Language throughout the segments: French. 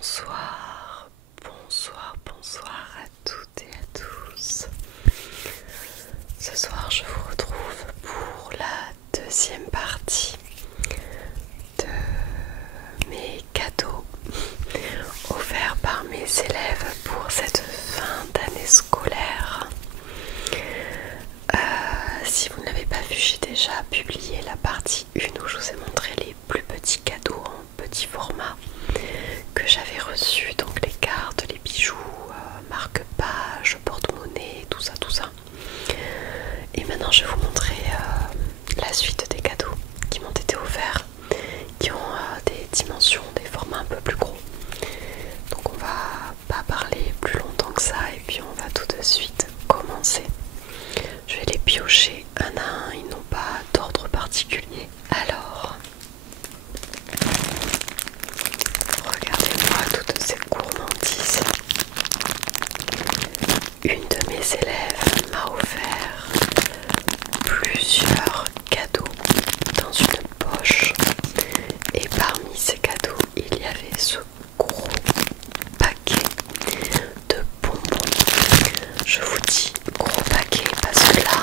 Bonsoir, bonsoir à toutes et à tous. Ce soir, je vous retrouve pour la deuxième partie de mes cadeaux offerts par mes élèves pour cette fin d'année scolaire. Si vous ne l'avez pas vu, j'ai déjà publié la partie 1 où je vous ai montré les plus petits cadeaux en petit format que j'avais reçus, donc les cartes, les bijoux, marque-pages, porte-monnaie, tout ça. Et maintenant je vais vous montrer la suite des cadeaux qui m'ont été offerts, qui ont des dimensions, des formats un peu plus gros. Donc on va pas parler plus longtemps que ça et puis on va tout de suite commencer. Je vais les piocher un à un, ils n'ont pas d'ordre particulier. Alors, regardez-moi toutes ces gourmandises. Une de mes élèves m'a offert plusieurs cadeaux dans une poche. Et parmi ces cadeaux, il y avait ce gros paquet de bonbons. Je vous dis gros paquet parce que là,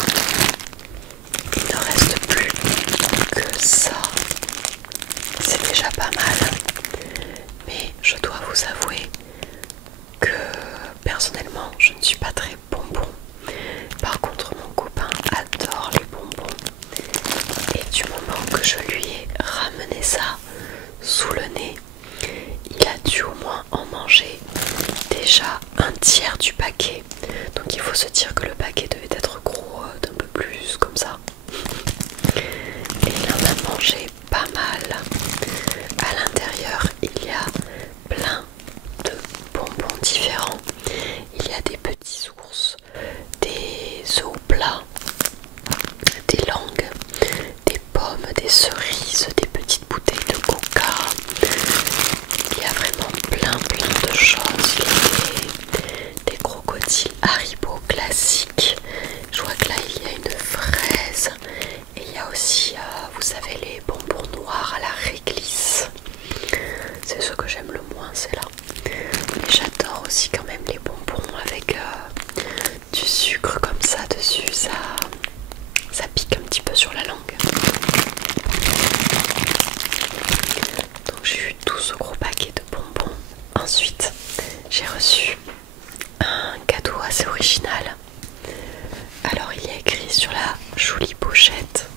il ne reste plus que ça. C'est déjà pas mal. Mais je dois vous avouer que personnellement, je ne suis pas très bonbon. Par contre, mon copain adore les bonbons. Et du moment que je lui ai ramené ça sous le nez, il a dû au moins en manger déjà un tiers du paquet. Donc il faut se dire que le paquet devait être gros d'un peu plus comme ça. Et il en a mangé pas mal. À l'intérieur, il y a plein de bonbons différents. Il y a des petits ours, des œufs au plat, des langues, des pommes, des cerises, des petites bouteilles de coca. Il y a vraiment plein de choses. Des crocodiles Haribo classiques. Je vois que là il y a une fraise. Et il y a aussi, vous savez, les bonbons noirs à la réglisse. C'est ce que j'aime le moins, c'est là. Mais j'adore aussi quand même les bonbons avec du sucre comme ça dessus. Ça pique un petit peu sur la langue. Donc j'ai eu tout ce gros paquet de bonbons. Ensuite, j'ai reçu un cadeau assez original. Alors il y a écrit sur la jolie pochette.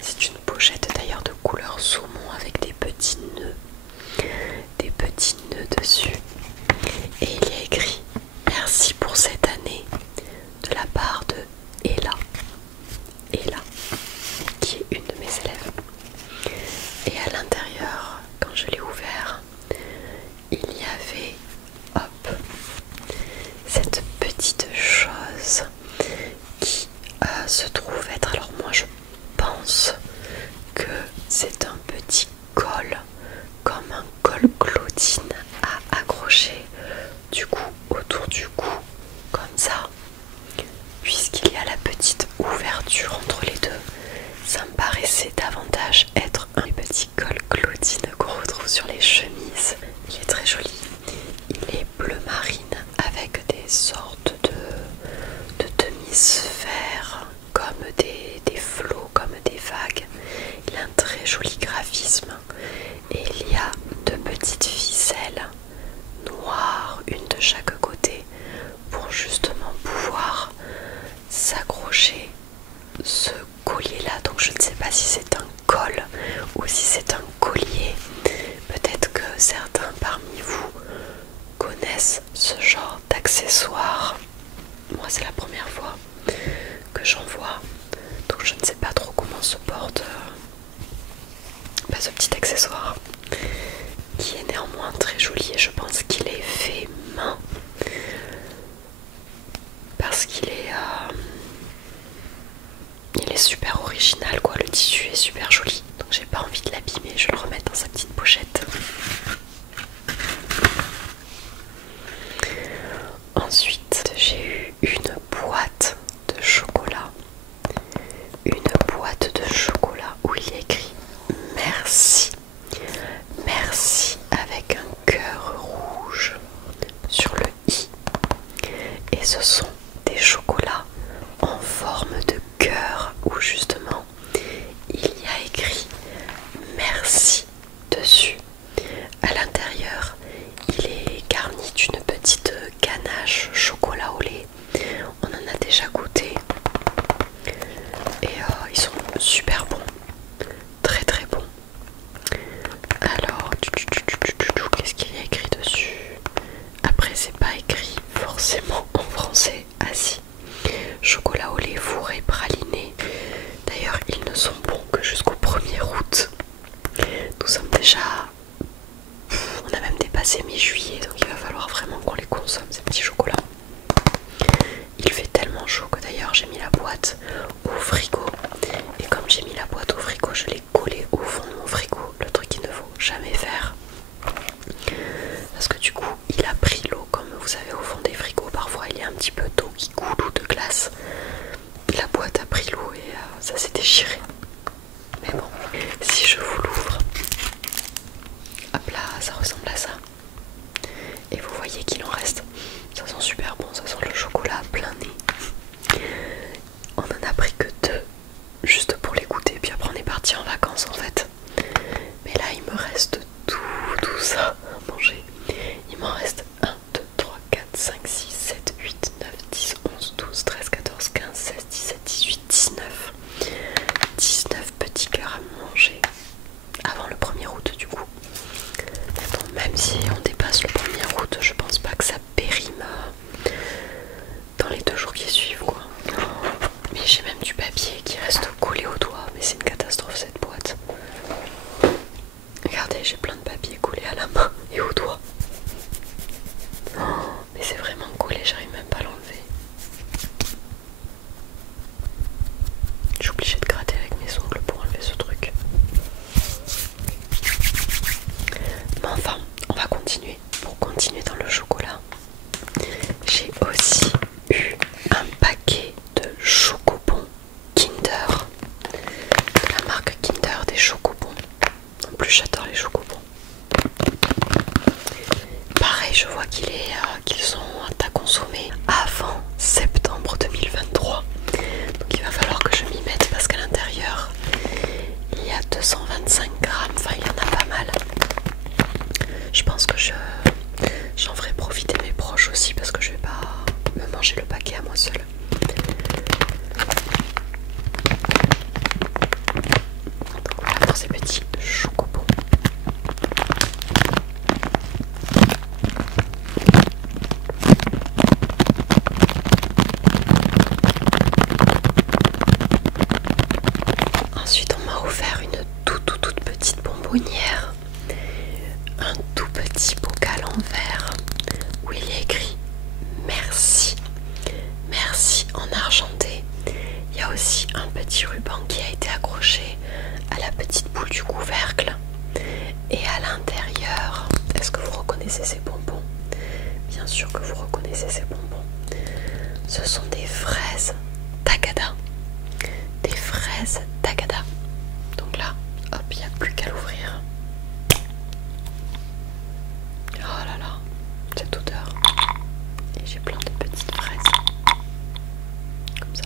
C'est une pochette d'ailleurs de couleur saumon avec des petits nœuds dessus. Et il y a écrit merci pour cette année de la part de Ella, qui est une de mes élèves. Et à l'intérieur, quand je l'ai ouvert, il y avait cette petite chose qui se trouve être, alors moi je pense que c'est un petit col, comme un col Claudine à accrocher du coup autour du cou, comme ça, puisqu'il y a la petite ouverture entre les deux. Ça me paraissait davantage être un petit col Claudine qu'on retrouve sur les chemises. Il est très joli. c'est mi-juillet, donc il va falloir vraiment qu'on les consomme, ces petits chocolats. Il fait tellement chaud que d'ailleurs j'ai mis la boîte au frigo. Et comme j'ai mis la boîte au frigo, je l'ai collée au fond de mon frigo. Le truc qu'il ne faut jamais faire. Parce que du coup, il a pris l'eau, comme vous savez au fond des frigos. Parfois il y a un petit peu d'eau qui coule ou de glace. La boîte a pris l'eau et ça s'est déchiré. Mais bon, si je vous l'ouvre, hop là, ça ressemble à ça. Et vous voyez qu'il en reste. Ça sent super bon, ça sent le chocolat à plein nez. On en a pris que 2, juste pour les goûter. Puis après on est parti en vacances en fait. Mais là il me reste tout ça à manger. Il m'en reste 1, 2, 3, 4, 5, 6, 7, 8, 9, 10, 11, 12, 13, 14, 15, 16, 17, 18, 19. 19 petits cœurs à manger avant le 1er août du coup. Mais bon, même si on dépasse le 1er août, je pense pas que ça périme dans les 2 jours qui suivent quoi. Mais j'ai même du papier qui reste collé au doigt, mais c'est une catastrophe cette boîte. Regardez, j'ai plein de papier collé à la main et au doigt. Mais c'est vraiment collé, j'arrive même pas à l'enlever. Je suis obligée de gratter avec mes ongles pour enlever ce truc. Mais enfin, on va continuer. Pour continuer dans le chocolat, j'ai aussi eu un paquet de chocobons Kinder. De la marque Kinder, des chocobons. En plus, j'adore les chocobons. Pareil, je vois qu'ils sont à consommer avant septembre 2023. Donc il va falloir que je m'y mette parce qu'à l'intérieur, il y a 225 grammes. Enfin, il y en a pas mal. Je pense que j'en ferai profiter mes proches aussi parce que je vais pas me manger le paquet à moi seule. Donc voilà pour ces petits chocobons. Ensuite on m'a offert une toute petite bonbonnière. Un tout petit bocal en verre où il y a écrit merci. Merci en argenté. Il y a aussi un petit ruban qui a été accroché à la petite boule du couvercle. Et à l'intérieur, est-ce que vous reconnaissez ces bonbons? Bien sûr que vous reconnaissez ces bonbons. Ce sont des fraises Tagada. Des fraises Tagada. Donc là, hop, il n'y a plus qu'à l'ouvrir. Oh là là, cette odeur. Et j'ai plein de petites fraises. Comme ça.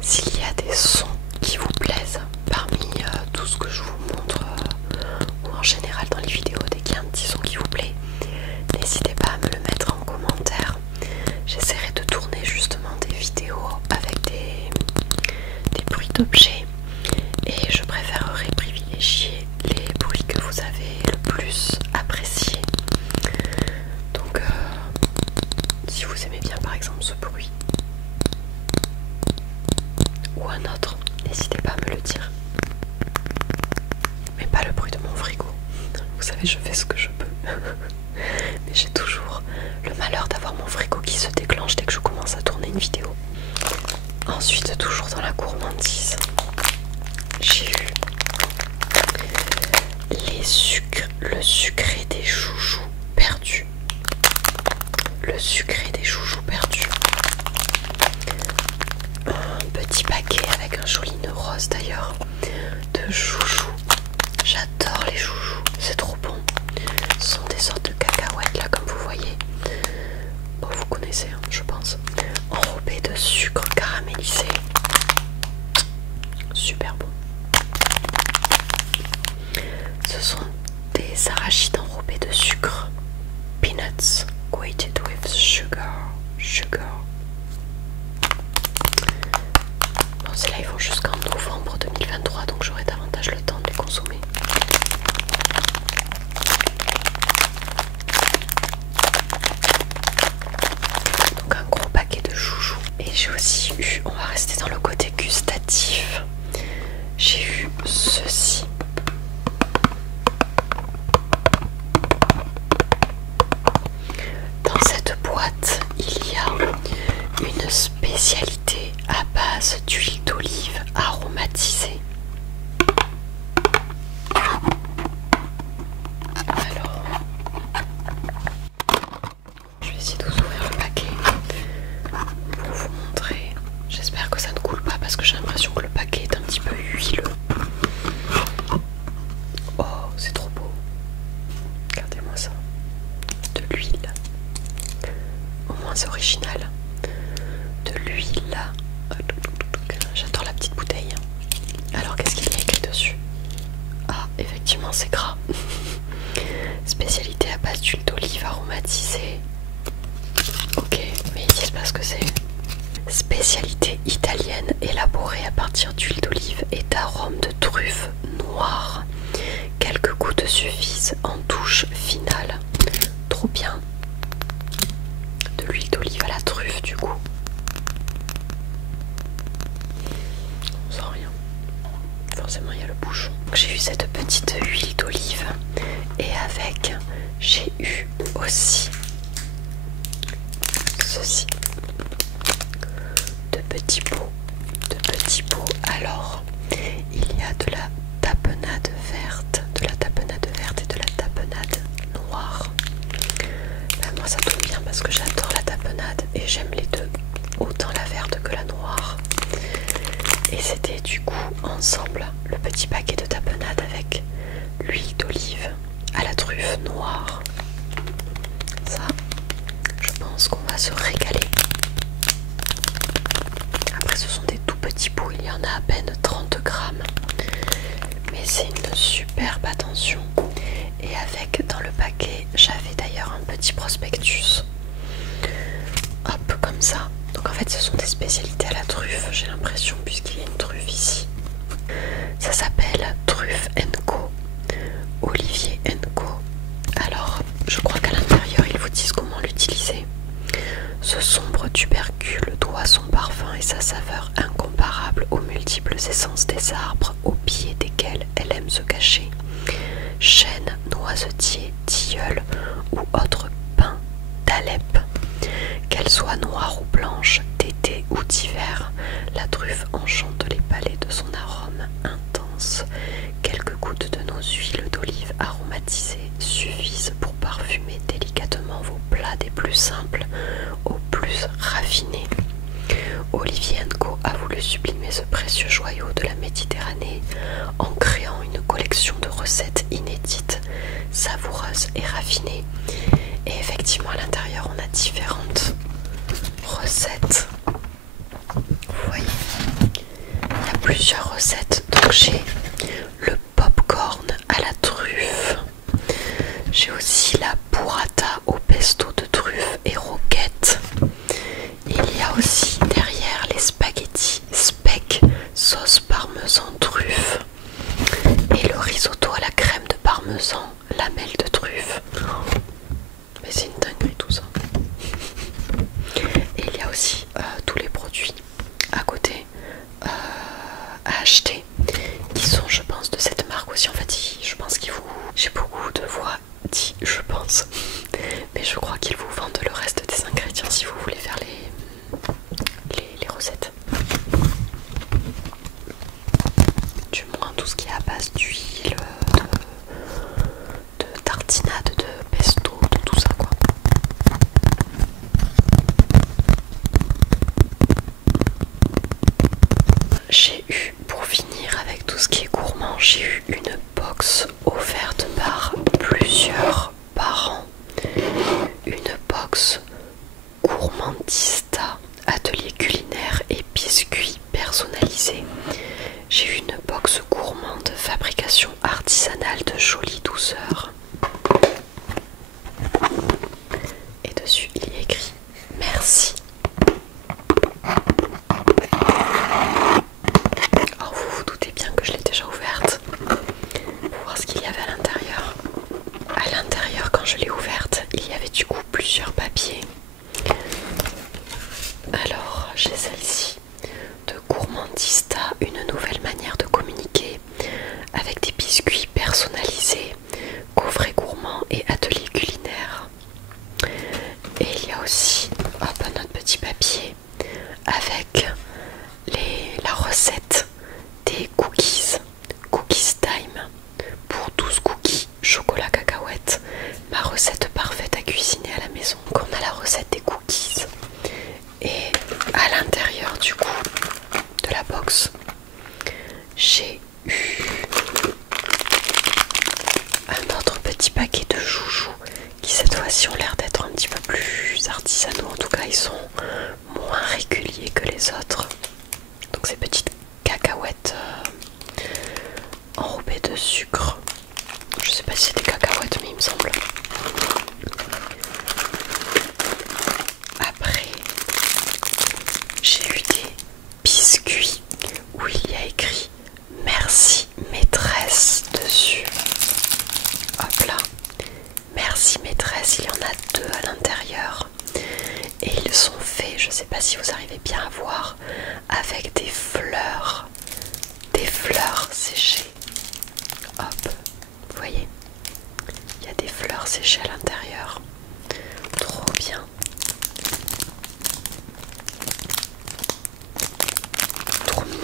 S'il y a des sons qui vous plaisent parmi tout ce que je vous montre ou en général dans les vidéos, dès qu'il y a un petit son qui vous plaît, n'hésitez pas à me le mettre en commentaire. J'essaierai de tourner justement des vidéos avec des bruits d'objets et je préférerais privilégier les bruits que vous avez le plus appréciés. Donc si vous aimez bien par exemple ce bruit ou un autre, n'hésitez pas à me le dire. Mais pas le bruit de mon frigo. Vous savez, je fais ce que je peux. Mais j'ai toujours le malheur d'avoir mon frigo qui se déclenche dès que je commence à tourner une vidéo. Ensuite, toujours dans la gourmandise, j'ai eu le sucré des chouchous perdus. Le sucré des chouchous perdus. Un petit paquet avec un joli nœud rose d'ailleurs de chouchous. J'adore les chouchous, c'est trop bon. Ce sont des sortes de cacahuètes là comme vous voyez. Bon, vous connaissez hein, je pense. Enrobés de sucre caramélisé. Super bon. Ce sont des arachides enrobés de sucre. Peanuts grated with sugar. Bon, ceux-là ils vont jusqu'en novembre 2023, donc j'aurai davantage le temps de les consommer. on va rester dans le côté gustatif, j'ai eu ceci. Dans cette boîte, il y a une spécialité à base d'huile d'olive aromatisée. Alors, je vais essayer de vous ouvrir le paquet pour vous montrer. J'espère que ça ne coule pas parce que j'ai l'impression que le paquet est un petit peu huileux. Oh, c'est trop beau. Regardez-moi ça. De l'huile. Au moins c'est original. De l'huile. J'adore la petite bouteille. Alors qu'est-ce qu'il y a écrit dessus? Ah, effectivement c'est gras. Spécialité à base d'huile d'olive aromatisée. Ok, mais ils disent pas ce que c'est. Spécialité italienne élaborée à partir d'huile d'olive et d'arômes de truffe noire. Quelques gouttes suffisent en touche finale. Trop bien. De l'huile d'olive à la truffe du coup. On sent rien. Forcément il y a le bouchon. J'ai eu cette petite huile d'olive et avec j'ai eu aussi ceci. De petits pots. Alors il y a de la tapenade verte, et de la tapenade noire. Moi ça tombe bien parce que j'adore la tapenade et j'aime les deux, autant la verte que la noire. Et c'était du coup ensemble le petit paquet de tapenade avec l'huile d'olive à la truffe noire. Ça, je pense qu'on va se régaler. Après ce sont des tout petits pots, il y en a à peine 30 grammes. Mais c'est une superbe attention. Et avec dans le paquet, j'avais d'ailleurs un petit prospectus. Hop, comme ça. Donc en fait ce sont des spécialités à la truffe, j'ai l'impression, puisqu'il y a une truffe ici. Ça s'appelle Truffe & Co. Olivier & Co. Alors, je crois qu'à l'intérieur, ils vous disent comment l'utiliser. Ce sombre tubercule doit son parfum et sa saveur incomparable aux multiples essences des arbres au pied desquels elle aime se cacher. Chêne, noisetier, tilleul ou autre pin d'Alep. Qu'elle soit noire ou blanche, d'été ou d'hiver, la truffe enchante les palais de son arôme intense. Quelques gouttes de nos huiles d'olive aromatisées suffisent pour parfumer délicatement vos plats des plus simples aux plus raffinés. Olivier & Co a voulu sublimer ce précieux joyau de la Méditerranée en créant une collection de recettes inédites, savoureuses et raffinées. Et effectivement à l'intérieur on a différentes recettes. Vous voyez, il y a plusieurs recettes. Donc j'ai le popcorn à la truffe. J'ai aussi la burrata au pesto de truffe et roquette. Il y a aussi derrière les spaghettis speck sauce parmesan truffe et le risotto à la crème de parmesan lamelles de truffe. Mais c'est une dinguerie tout ça. Et il y a aussi tous les produits à côté à acheter qui sont, je pense, de cette marque aussi. En fait, je pense qu'ils vous... J'ai beaucoup de voix dit je pense, mais je crois qu'ils vous vendent le reste des ingrédients si vous voulez faire les recettes. Du moins tout ce qui est à base d'huile, de tartinade, de pesto, de tout ça quoi. J'ai eu, pour finir avec tout ce qui est gourmand, j'ai eu une box offerte par plusieurs parents. Une box gourmandista, atelier culinaire et biscuits personnalisés. J'ai eu une box gourmande, fabrication artisanale de jolie douceur. Et dessus il y a écrit merci. Alors vous vous doutez bien que je l'ai déjà ouverte pour voir ce qu'il y avait à l'intérieur. À l'intérieur, quand je l'ai ouverte, il y avait du coup plusieurs papiers. Alors j'ai celle-ci aussi, hop, notre petit papier avec la recette des cookies. Cookies time pour 12 cookies chocolat cacahuète. Ma recette parfaite à cuisiner à la maison. Donc on a la recette des cookies. Et à l'intérieur du coup de la box, j'ai eu un autre petit paquet de joujoux qui cette fois-ci ont l'air d'être un petit peu plus artisanaux. En tout cas ils sont moins réguliers que les autres. Donc ces petites cacahuètes enrobées de sucre. Je sais pas si c'est des cacahuètes mais il me semble. Après j'ai eu des biscuits où il y a écrit merci maîtresse dessus. Hop là, merci maîtresse, il y en a 2 à l'intérieur et ils sont faits, je sais pas si vous arrivez bien à voir, avec des fleurs séchées. Hop, vous voyez, il y a des fleurs séchées à l'intérieur. Trop bien. Trop mignon.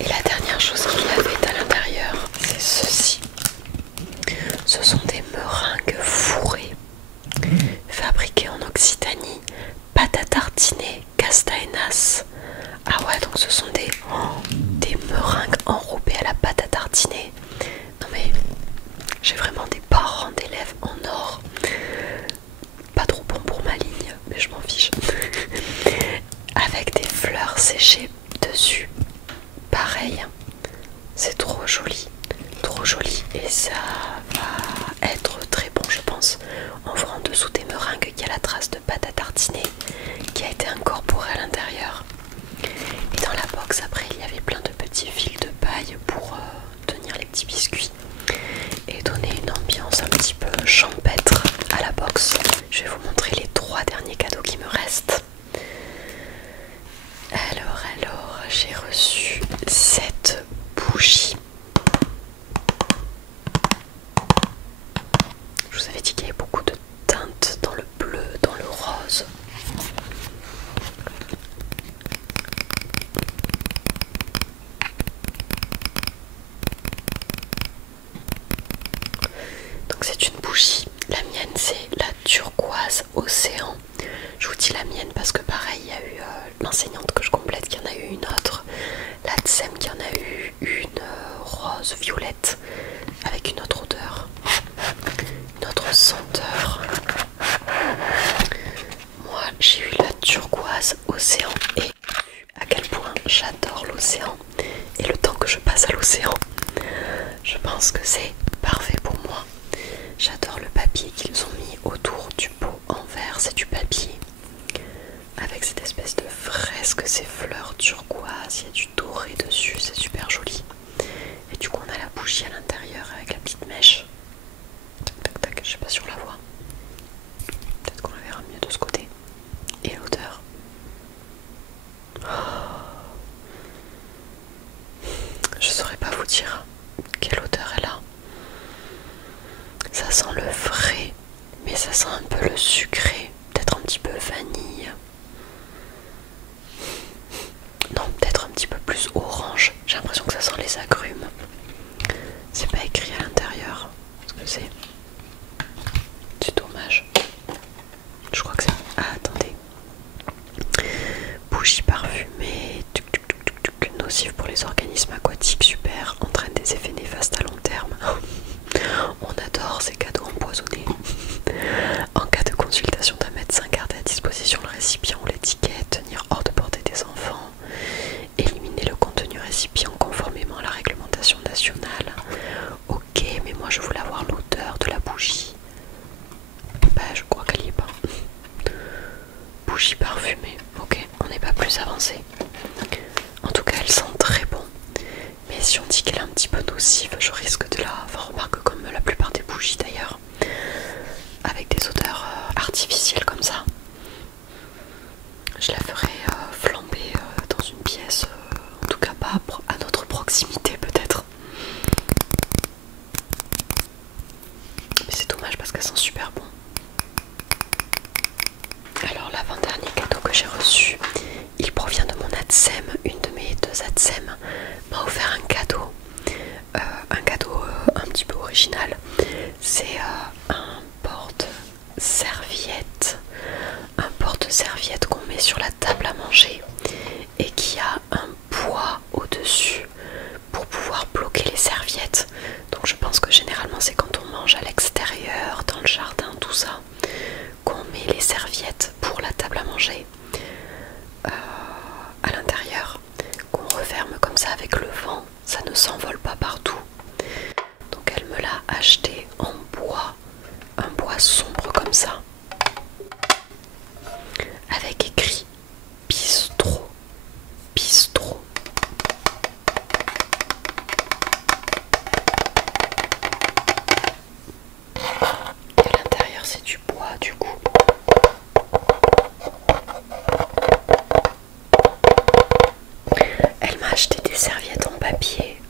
Et la dernière chose qu'il y avait à l'intérieur, c'est ceci. Ce sont des meringues fourrées, fabriquées en Occitanie, pâte à tartiner, castaenas. Ah ouais, donc ce sont des meringues enrobées à la pâte à tartiner. Non mais, j'ai vraiment des parents d'élèves en or. Pas trop bon pour ma ligne, mais je m'en fiche. Avec des fleurs séchées dessus. Pareil, c'est trop joli et ça va être très bon je pense. On voit en dessous des meringues qu'il y a la trace de pâte à tartiner qui a été incorporée à l'intérieur. Et dans la box après il y avait plein de petits fils de paille pour tenir les petits biscuits et donner une ambiance un petit peu champêtre à la box. Je vais vous montrer les 3 derniers cadeaux qui me restent. Alors, j'ai reçu cette bougie. Je vous avais dit qu'il y avait beaucoup de teintes dans le bleu, dans le rose. Donc c'est une bougie. La mienne c'est la turquoise océan. Je vous dis la mienne parce que pareil il y a eu l'enseignante que je complète qui en a eu une autre. La Tsem qui en a eu une rose violette avec une autre odeur, une autre senteur. Moi j'ai eu la turquoise océan et à quel point j'adore l'océan et le temps que je passe à l'océan. Je pense que c'est parfait pour moi. J'adore le papier qu'ils ont mis autour du pot en verre, c'est du papier avec cette espèce de fresque, ces fleurs turquoise, il y a du doré dessus, c'est super joli. Et du coup on a la bougie à l'intérieur avec la petite mèche. Tac tac tac, je sais pas si on la voit. Peut-être qu'on la verra mieux de ce côté. Et l'odeur. Je saurais pas vous dire quelle odeur elle a. Ça sent le frais, mais ça sent un peu le sucré, peut-être un petit peu vanille. Non, peut-être un petit peu plus orange. J'ai l'impression que ça sent les agrumes. C'est pas écrit à l'intérieur. Ce que c'est. C'est dommage. Je crois que c'est. Ah, attendez. Bougie parfumée. Nocive pour les organismes aquatiques. Super. Entraîne des effets néfastes à long terme. On adore ces cadeaux empoisonnés. En cas de consultation d'un médecin, gardez à disposition le récipient ou l'étiquette. Tenir hors de portée des enfants. Éliminer le contenu récipient conformément à la réglementation nationale. Ok, mais moi je voulais avoir l'odeur de la bougie. Bah je crois qu'elle y est pas. Bougie parfumée. Ok, on n'est pas plus avancé. En tout cas elle sent très bon. Mais si on dit qu'elle est un petit peu nocive, je risque de la... Enfin remarque comme la plupart des bougies d'ailleurs. Avec des odeurs artificielles comme ça. Je la ferai flamber dans une pièce, en tout cas pas à notre proximité peut-être. Mais c'est dommage parce qu'elle sent super bon. les serviettes pour la table à manger à l'intérieur, qu'on referme comme ça avec le vent, ça ne s'envole pas partout. Donc elle me l'a acheté en bois, un bois sombre comme ça, avec écrit bistrot, bistrot. Et à l'intérieur c'est du bois du coup. Elle m'a acheté des serviettes en papier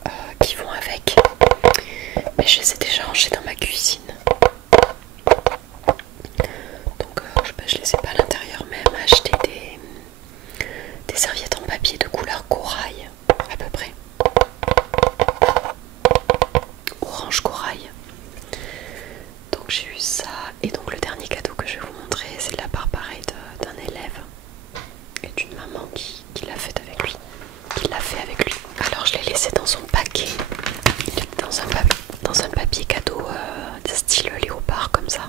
qui vont avec, mais je les ai déjà rangées dans ma cuisine. Donc je les ai pas à l'intérieur, mais elle m'a acheté des serviettes en papier de couleur corail, à peu près. Orange corail. Donc j'ai eu ça. Et donc le dernier cadeau que je vais vous montrer, c'est de la part pareil d'un élève et d'une maman qui l'a fait avec lui. Alors je l'ai laissé dans son paquet, dans un papier cadeau de style léopard comme ça.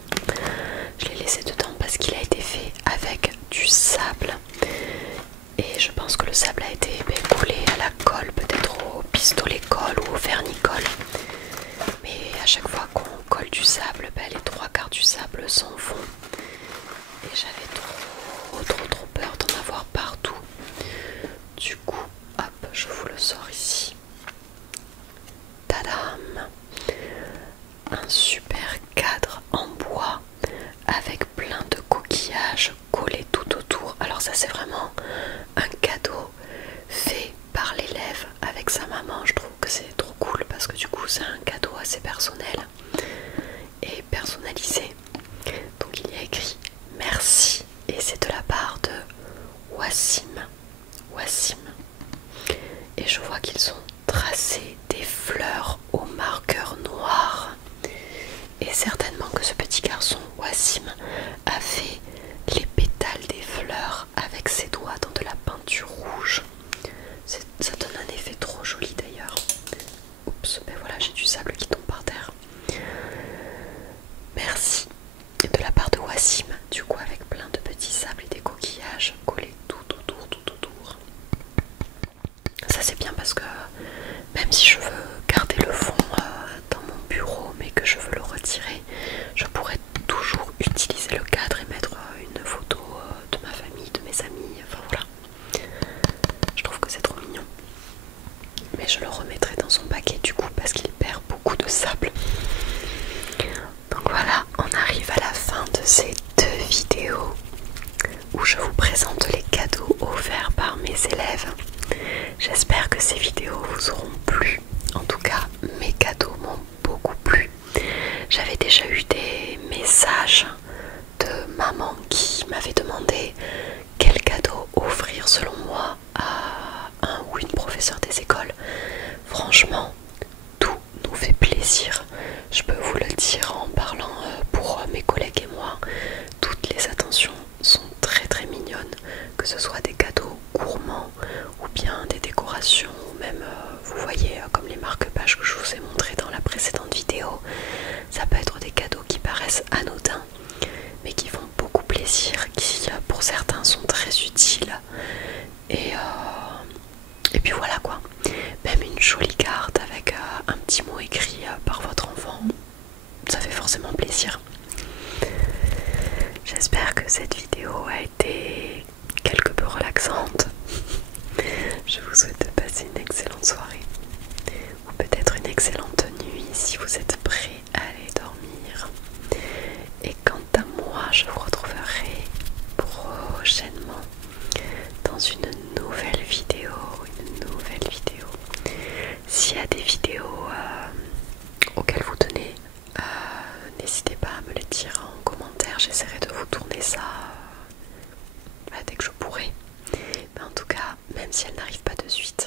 Je l'ai laissé dedans parce qu'il a été fait avec du sable. Et je pense que le sable a été coulé à la colle, peut-être au pistolet colle ou au vernis-colle. Mais à chaque fois qu'on colle du sable, les 3/4 du sable s'en vont. Et j'avais trop peur d'en avoir partout. Du coup, hop, je vous le sors ici. Tadam! Un super cadre en bois avec plein de coquillages collés tout autour. Alors ça c'est vraiment un cadeau fait par l'élève avec sa maman. Je trouve que c'est trop cool parce que du coup c'est un cadeau assez personnel et personnalisé. Donc il y a écrit merci et c'est de la part de Wassim. Et je vois qu'ils ont tracé des fleurs au marqueur noir. Et certainement que ce petit garçon, Wassim, a fait les pétales des fleurs avec ses doigts dans de la peinture rouge. Ça donne un effet trop joli d'ailleurs. Oups, ben voilà, j'ai du sable qui tombe par terre. Merci. De la part de Wassim, du coup avec plein de petits sables et des coquillages collés tout autour. Ça c'est bien parce que même si je veux garder le fond dans mon bureau mais que je veux le retirer, je pourrais toujours utiliser le cadre et mettre une photo de ma famille, de mes amis, enfin voilà. Je trouve que c'est trop mignon. Mais je le remettrai dans son paquet du coup parce qu'il perd beaucoup de sable. Donc voilà, on arrive à la fin de ces 2 vidéos où je vous présente les cadeaux offerts par mes élèves. J'espère que ces vidéos vous auront plu. En tout cas, mes cadeaux m'ont beaucoup plu. J'avais déjà eu des messages de mamans qui m'avaient demandé quel cadeau offrir selon moi à un ou une professeure des écoles. Franchement, tout nous fait plaisir. Je peux vous le dire en parlant pour mes collègues et moi. Toutes les attentions sont très mignonnes, que ce soit des cadeaux gourmands ou bien des décorations, ou même vous voyez comme les marque-pages que je vous ai montré dans la précédente vidéo. Ça peut être des cadeaux qui paraissent anodins mais qui font beaucoup plaisir, qui pour certains sont très utiles et puis voilà quoi. Même une jolie carte avec un petit mot écrit par votre enfant, ça fait forcément plaisir. J'espère que cette vidéo a été quelque peu relaxante. Je vous souhaite de passer une excellente soirée ou peut-être une excellente nuit si vous êtes prêts à aller dormir. Et quant à moi, je vous retrouverai prochainement dans une nouvelle vidéo. S'il y a des vidéos auxquelles vous tenez, n'hésitez pas à me les dire en commentaire. J'essaierai de vous tourner ça dès que je pourrai. Mais en tout cas, même si elle n'arrive pas de suite,